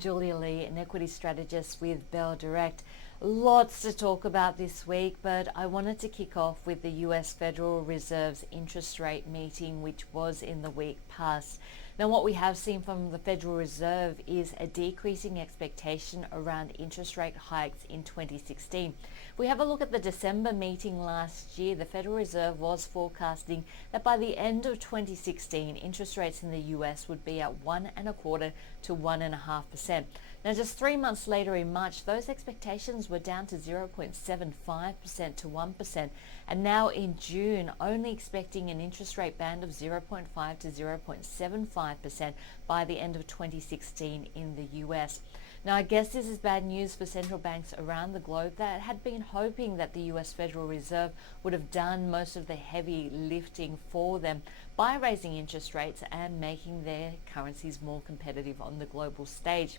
Julia Lee, an equity strategist with Bell Direct. Lots to talk about this week, but I wanted to kick off with the US Federal Reserve's interest rate meeting, which was in the week past. Now, what we have seen from the Federal Reserve is a decreasing expectation around interest rate hikes in 2016. If we have a look at the December meeting last year, the Federal Reserve was forecasting that by the end of 2016, interest rates in the US would be at 1.25% to 1.5%. Now, just 3 months later in March, those expectations were down to 0.75% to 1%. And now in June, only expecting an interest rate band of 0.5 to 0.75% by the end of 2016 in the US. Now, I guess this is bad news for central banks around the globe that had been hoping that the US Federal Reserve would have done most of the heavy lifting for them by raising interest rates and making their currencies more competitive on the global stage.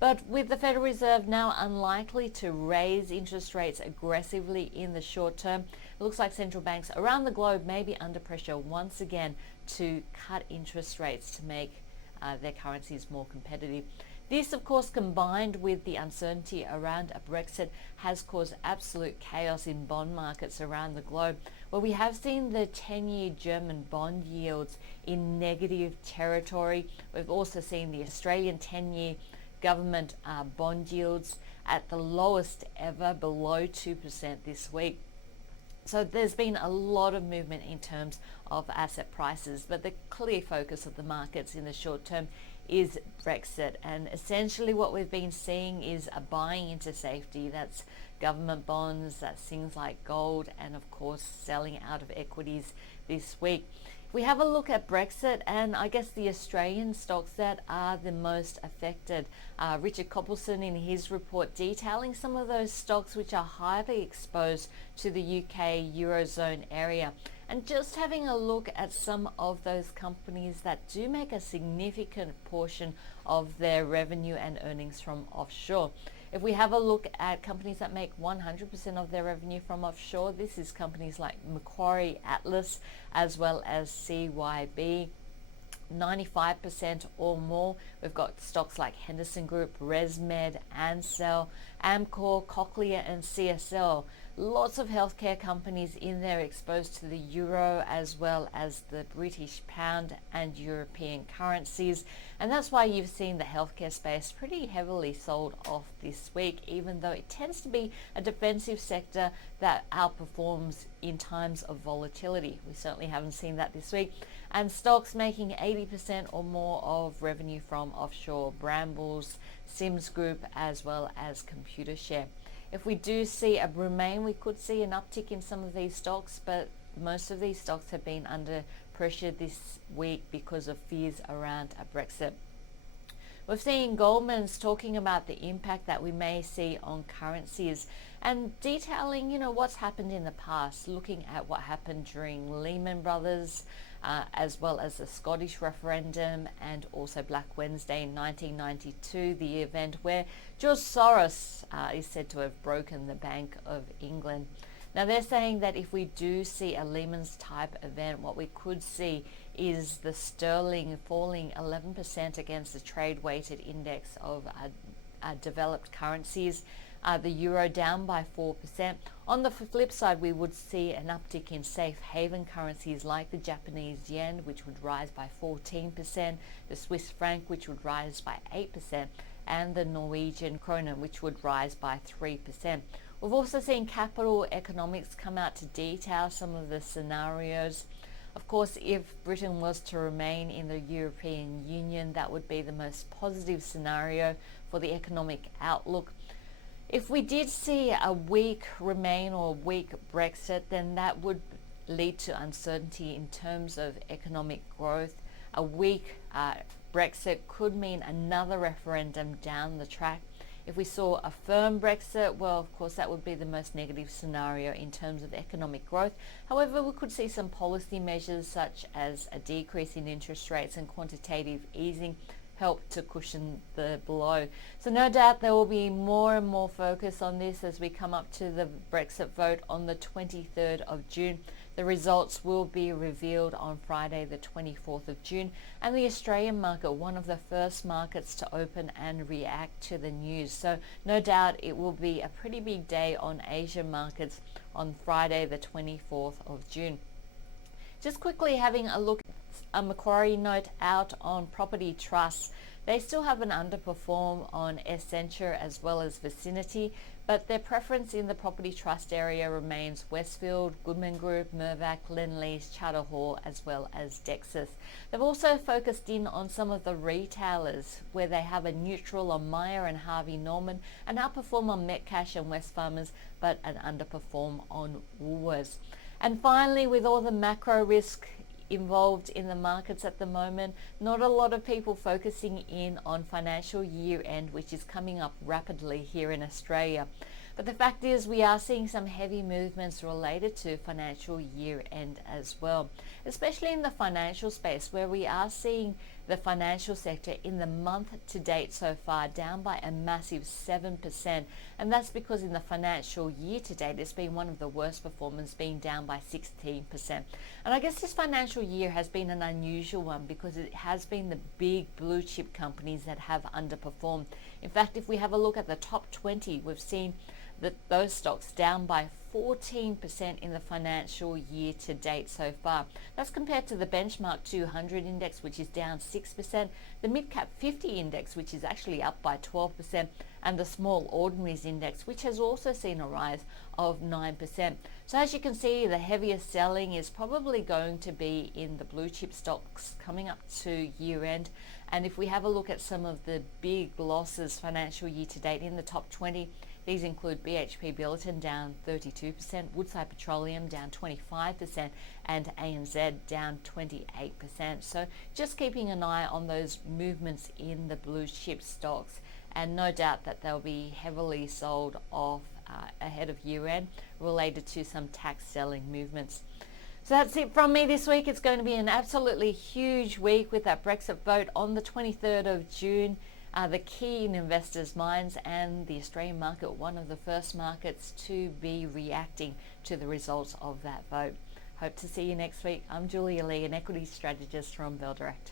But with the Federal Reserve now unlikely to raise interest rates aggressively in the short term, it looks like central banks around the globe may be under pressure once again to cut interest rates to make their currencies more competitive. This, of course, combined with the uncertainty around a Brexit, has caused absolute chaos in bond markets around the globe, where we have seen the 10-year German bond yields in negative territory. We've also seen the Australian 10-year government bond yields at the lowest ever, below 2% this week. So there's been a lot of movement in terms of asset prices, but the clear focus of the markets in the short term is Brexit. And essentially what we've been seeing is a buying into safety. That's government bonds, that's things like gold, and of course selling out of equities this week. We have a look at Brexit and I guess the Australian stocks that are the most affected. Richard Coppelson in his report detailing some of those stocks which are highly exposed to the UK Eurozone area. And just having a look at some of those companies that do make a significant portion of their revenue and earnings from offshore. If we have a look at companies that make 100% of their revenue from offshore, this is companies like Macquarie, Atlas, as well as CYB. 95% or more. We've got stocks like Henderson Group, ResMed, Ansell, Amcor, Cochlear and CSL. Lots of healthcare companies in there exposed to the euro as well as the British pound and European currencies. And that's why you've seen the healthcare space pretty heavily sold off this week, even though it tends to be a defensive sector that outperforms in times of volatility. We certainly haven't seen that this week. And stocks making 80% or more of revenue from offshore, Brambles, Sims Group, as well as Computershare. If we do see a remain, we could see an uptick in some of these stocks, but most of these stocks have been under pressure this week because of fears around a Brexit. We've seen Goldman's talking about the impact that we may see on currencies and detailing, what's happened in the past, looking at what happened during Lehman Brothers, as well as the Scottish referendum and also Black Wednesday in 1992, the event where George Soros is said to have broken the Bank of England. Now they're saying that if we do see a Lehman's type event, what we could see is the sterling falling 11% against the trade-weighted index of developed currencies, the euro down by 4%. On the flip side, we would see an uptick in safe haven currencies like the Japanese yen, which would rise by 14%, the Swiss franc, which would rise by 8%, and the Norwegian krone, which would rise by 3%. We've also seen Capital Economics come out to detail some of the scenarios. Of course, if Britain was to remain in the European Union, that would be the most positive scenario for the economic outlook. If we did see a weak remain or weak Brexit, then that would lead to uncertainty in terms of economic growth. A weak Brexit could mean another referendum down the track. If we saw a firm Brexit, well, of course, that would be the most negative scenario in terms of economic growth. However, we could see some policy measures such as a decrease in interest rates and quantitative easing help to cushion the blow. So no doubt there will be more and more focus on this as we come up to the Brexit vote on the 23rd of June. The results will be revealed on Friday the 24th of June, and the Australian market, one of the first markets to open and react to the news. So no doubt it will be a pretty big day on Asian markets on Friday the 24th of June. Just quickly having a look at a Macquarie note out on property trusts. They still have an underperform on Essentia as well as Vicinity, but their preference in the property trust area remains Westfield, Goodman Group, Mirvac, Lendlease, Charter Hall as well as Dexus. They've also focused in on some of the retailers where they have a neutral on Myer and Harvey Norman, an outperform on Metcash and Wesfarmers, but an underperform on Woolworths. And finally, with all the macro risk involved in the markets at the moment, not a lot of people focusing in on financial year end, which is coming up rapidly here in Australia. But the fact is we are seeing some heavy movements related to financial year end as well, especially in the financial space, where we are seeing the financial sector in the month to date so far down by a massive 7%. And that's because in the financial year to date, it's been one of the worst performers, being down by 16%. And I guess this financial year has been an unusual one because it has been the big blue chip companies that have underperformed. In fact, if we have a look at the top 20, we've seen that those stocks down by 14% in the financial year to date so far. That's compared to the benchmark 200 index, which is down 6%, the mid-cap 50 index, which is actually up by 12%, and the small ordinaries index, which has also seen a rise of 9%. So as you can see, the heaviest selling is probably going to be in the blue chip stocks coming up to year end. And if we have a look at some of the big losses financial year to date in the top 20, these include BHP Billiton down 32%, Woodside Petroleum down 25%, and ANZ down 28%. So just keeping an eye on those movements in the blue chip stocks, and no doubt that they'll be heavily sold off ahead of year end related to some tax selling movements. So that's it from me this week. It's going to be an absolutely huge week with that Brexit vote on the 23rd of June. The key in investors' minds, and the Australian market, one of the first markets to be reacting to the results of that vote. Hope to see you next week. I'm Julia Lee, an equities strategist from Bell Direct.